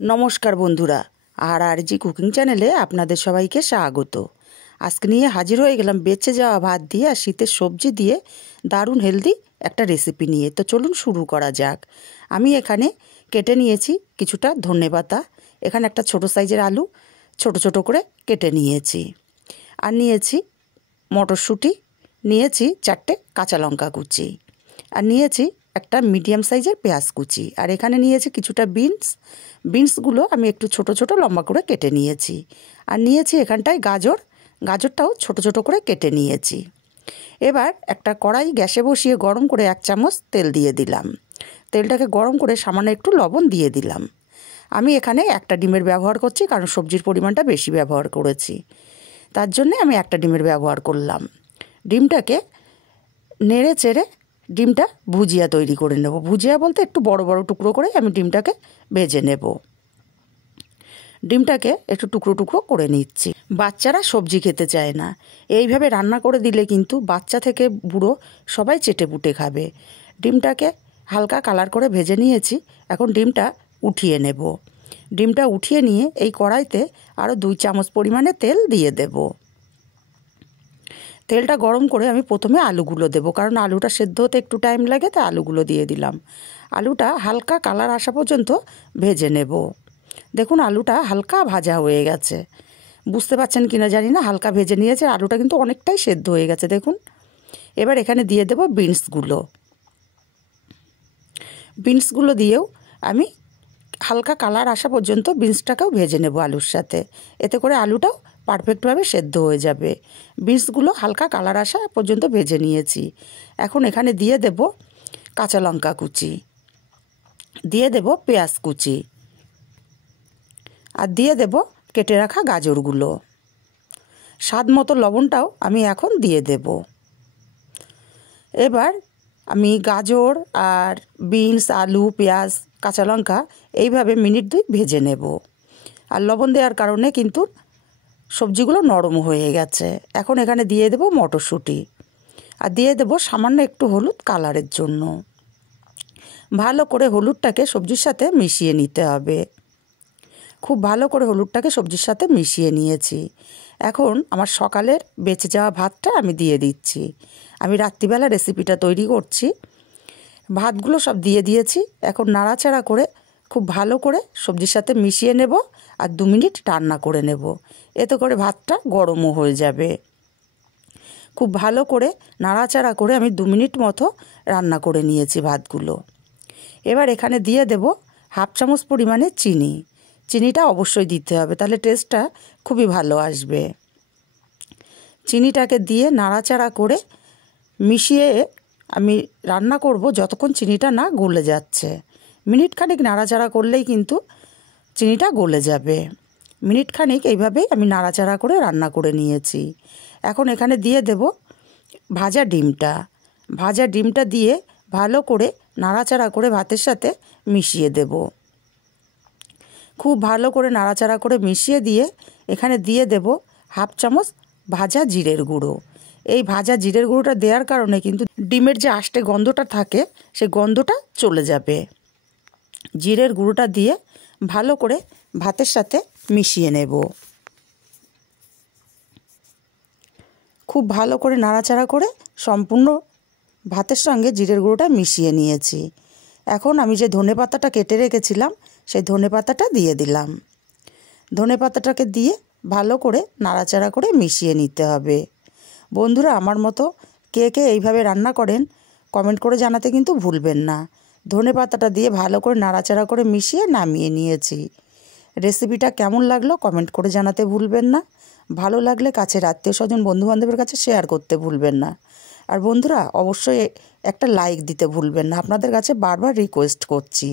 নমস্কার বন্ধুরা, আর জি কুকিং চ্যানেলে আপনাদের সবাইকে স্বাগত। আজকে নিয়ে হাজির হয়ে গেলাম বেঁচে যাওয়া ভাত দিয়ে আর শীতের সবজি দিয়ে দারুণ হেলদি একটা রেসিপি নিয়ে। তো চলুন শুরু করা যাক। আমি এখানে কেটে নিয়েছি কিছুটা ধনেপাতা, এখানে একটা ছোট সাইজের আলু ছোট ছোট করে কেটে নিয়েছি, আর নিয়েছি মটরশুঁটি, নিয়েছি 4টে কাঁচা লঙ্কা কুচি, আর নিয়েছি একটা মিডিয়াম সাইজের পেঁয়াজ কুচি, আর এখানে নিয়েছি কিছুটা বিনসগুলো আমি একটু ছোট ছোট লম্বা করে কেটে নিয়েছি, আর নিয়েছি এখানটায় গাজরটাও ছোট ছোট করে কেটে নিয়েছি। এবার একটা কড়াই গ্যাসে বসিয়ে গরম করে 1 চামচ তেল দিয়ে দিলাম। তেলটাকে গরম করে সামান্য একটু লবণ দিয়ে দিলাম। আমি এখানে একটা ডিমের ব্যবহার করছি, কারণ সবজির পরিমাণটা বেশি ব্যবহার করেছি, তার জন্য আমি একটা ডিমের ব্যবহার করলাম। ডিমটাকে নেড়ে চেড়ে ডিমটা ভুজিয়া তৈরি করে নেব। ভুজিয়া বলতে একটু বড় বড় টুকরো করে আমি ডিমটাকে ভেজে নেব। ডিমটাকে একটু টুকরো টুকরো করে নিচ্ছি। বাচ্চারা সবজি খেতে চায় না, এইভাবে রান্না করে দিলে কিন্তু বাচ্চা থেকে বুড়ো সবাই চেটেপুটে খাবে। ডিমটাকে হালকা কালার করে ভেজে নিয়েছি, এখন ডিমটা উঠিয়ে নেব। ডিমটা উঠিয়ে নিয়ে এই কড়াইতে আরও 2 চামচ পরিমাণে তেল দিয়ে দেব। তেলটা গরম করে আমি প্রথমে আলুগুলো দেব, কারণ আলুটা সেদ্ধ হতে একটু টাইম লাগে, তাই আলুগুলো দিয়ে দিলাম। আলুটা হালকা কালার আসা পর্যন্ত ভেজে নেব। দেখুন আলুটা হালকা ভাজা হয়ে গেছে, বুঝতে পারছেন কিনা জানি না, হালকা ভেজে নিয়েছে। আলুটা কিন্তু অনেকটাই সেদ্ধ হয়ে গেছে দেখুন। এবার এখানে দিয়ে দেব বিনসগুলো দিয়েও আমি হালকা কালার আসা পর্যন্ত বিনসটাকেও ভেজে নেব আলুর সাথে, এতে করে আলুটাও পারফেক্টভাবে সেদ্ধ হয়ে যাবে। বিনসগুলো হালকা কালার আসা পর্যন্ত ভেজে নিয়েছি। এখন এখানে দিয়ে দেব কাঁচা লঙ্কা কুচি, দিয়ে দেব পেঁয়াজ কুচি, আর দিয়ে দেব কেটে রাখা গাজরগুলো। স্বাদ মতো লবণটাও আমি এখন দিয়ে দেব। এবার আমি গাজর আর বিনস, আলু, পেঁয়াজ, কাঁচা লঙ্কা এইভাবে মিনিট 2 ভেজে নেব। আর লবণ দেওয়ার কারণে কিন্তু সবজিগুলো নরম হয়ে গেছে। এখন এখানে দিয়ে দেব মটরশুঁটি, আর দিয়ে দেব সামান্য একটু হলুদ কালারের জন্য। ভালো করে হলুদটাকে সবজির সাথে মিশিয়ে নিতে হবে। খুব ভালো করে হলুদটাকে সবজির সাথে মিশিয়ে নিয়েছি। এখন আমার সকালের বেঁচে যাওয়া ভাতটা আমি দিয়ে দিচ্ছি। আমি রাত্রিবেলা রেসিপিটা তৈরি করছি। ভাতগুলো সব দিয়ে দিয়েছি। এখন নাড়াচাড়া করে খুব ভালো করে সবজির সাথে মিশিয়ে নেব, আর 2 মিনিট রান্না করে নেব। এতে করে ভাতটা গরমও হয়ে যাবে। খুব ভালো করে নাড়াচাড়া করে আমি 2 মিনিট মতো রান্না করে নিয়েছি ভাতগুলো। এবার এখানে দিয়ে দেব 1/2 চামচ পরিমাণে চিনি। চিনিটা অবশ্যই দিতে হবে, তাহলে টেস্টটা খুবই ভালো আসবে। চিনিটাকে দিয়ে নাড়াচাড়া করে মিশিয়ে আমি রান্না করব যতক্ষণ চিনিটা না গলে যাচ্ছে। মিনিট খানিক নাড়াচাড়া করলেই কিন্তু চিনিটা গলে যাবে। মিনিট খানিক এইভাবেই আমি নাড়াচাড়া করে রান্না করে নিয়েছি। এখন এখানে দিয়ে দেব ভাজা ডিমটা দিয়ে ভালো করে নাড়াচাড়া করে ভাতের সাথে মিশিয়ে দেব। খুব ভালো করে নাড়াচাড়া করে মিশিয়ে দিয়ে এখানে দিয়ে দেব 1/2 চামচ ভাজা জিরের গুঁড়ো। এই ভাজা জিরের গুঁড়োটা দেওয়ার কারণে কিন্তু ডিমের যে আষ্টে গন্ধটা থাকে সেই গন্ধটা চলে যাবে। জিরের গুঁড়োটা দিয়ে ভালো করে ভাতের সাথে মিশিয়ে নেব। খুব ভালো করে নাড়াচাড়া করে সম্পূর্ণ ভাতের সঙ্গে জিরের গুঁড়োটা মিশিয়ে নিয়েছি। এখন আমি যে ধনেপাতাটা কেটে রেখেছিলাম সেই ধনেপাতাটা দিয়ে দিলাম। ধনেপাতাটাকে দিয়ে ভালো করে নাড়াচাড়া করে মিশিয়ে নিতে হবে। বন্ধুরা, আমার মতো কে কে এইভাবে রান্না করেন কমেন্ট করে জানাতে কিন্তু ভুলবেন না। ধনেপাতাটা দিয়ে ভালো করে নাড়াচাড়া করে মিশিয়ে নামিয়ে নিয়েছি। রেসিপিটা কেমন লাগলো কমেন্ট করে জানাতে ভুলবেন না। ভালো লাগলে কাছের আত্মীয় স্বজন বন্ধুবান্ধবের কাছে শেয়ার করতে ভুলবেন না। আর বন্ধুরা অবশ্যই একটা লাইক দিতে ভুলবেন না, আপনাদের কাছে বারবার রিকোয়েস্ট করছি।